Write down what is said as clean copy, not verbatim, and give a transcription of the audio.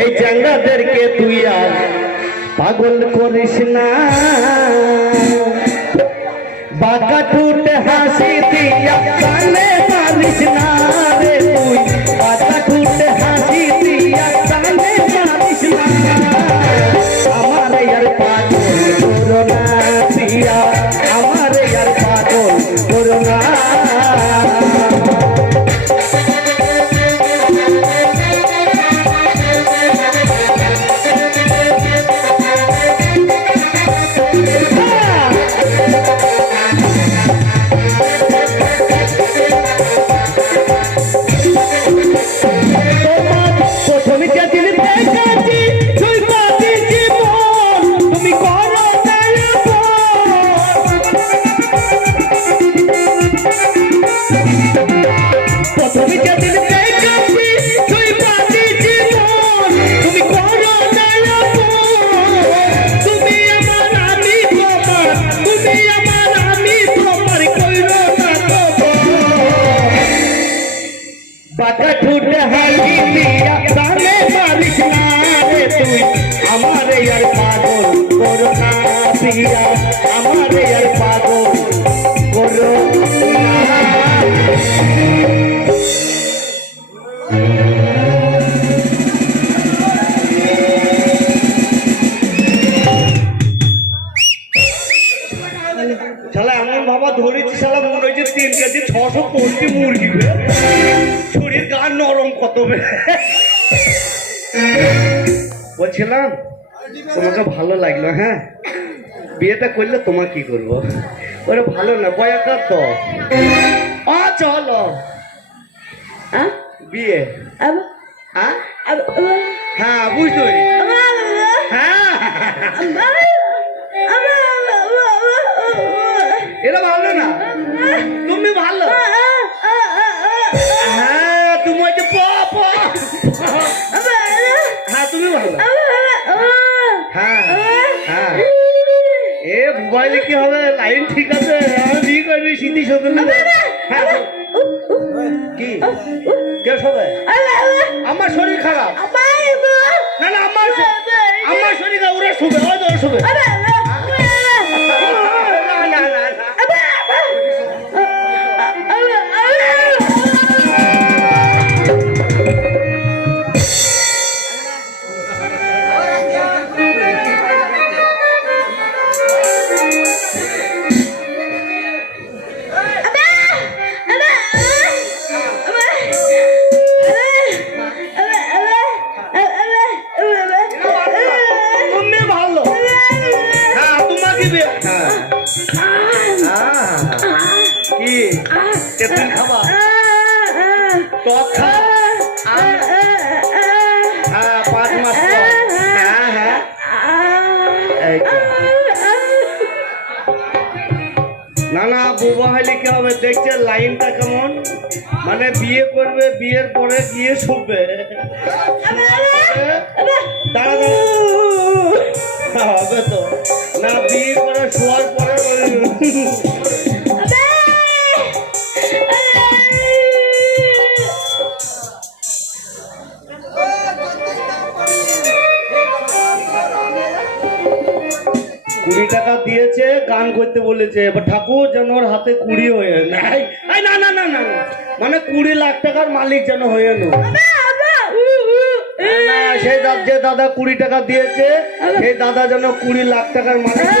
এই জাঙ্গাদেরকে তুই আর পাগল করিস না, বাঁকা ঠুটে হাসি দিয়া কানে মারিস না রে তুই, বাঁকা ঠুটে হাসি দিয়া কানে মারিস না। আমার আর পাগল করো না দিয়া, আমার আর পাগল করো না। বাঁকা ঠুটে হাসি দিয়া কানে মারিস না রে তুই, আমার আর পাগল করো না দিয়া, আমার আর পাগল করো না। শালা এমন ভাবা ধরেছি, শালা মনে হয়েছে 3 কেজি 650 মুরগি, শরীর গান নরম কত। বলছিলাম তোমাকে ভালো লাগলো, হ্যাঁ বিয়েটা করলে তোমার কি করবো, ওরা ভালো না বয়াকার তো চলো বিয়ে। হ্যাঁ বুঝতে পারি, হ্যাঁ এরা ভালো না, তুমি ভালো। হ্যাঁ তুমি হচ্ছে হ্যাঁ তুমি ভালো। হ্যাঁ হ্যাঁ এ মোবাইলে কি হবে, লাইন ঠিক আছে, বিয়ে করবি স্মৃতি শোধন। হ্যাঁ কি কে সবাই, আমার শরীর খারাপ, না না আমার শরীর খারাপ, ওরা শুবে, ওরা শুবে। খাবা টক খা, হ্যাঁ 5 মাস হ্যাঁ হ্যাঁ না না বোবা হলে কি হবে, দেখছে লাইনটা কেমন, মানে বিয়ে করবে, বিয়ের পরে গিয়ে শুবে। দাঁড়া হবে তো না, বিয়ে করে শোয়ার পরে টাকা দিয়েছে, গান করতে বলেছে, এবার ঠাকুর যেন ওর হাতে 20 হয়ে নাই, না না না না মানে 20 লাখ টাকার মালিক যেন হয়ে নো। সেই যে দাদা 20 টাকা দিয়েছে, সেই দাদা যেন 20 লাখ টাকার মালিক।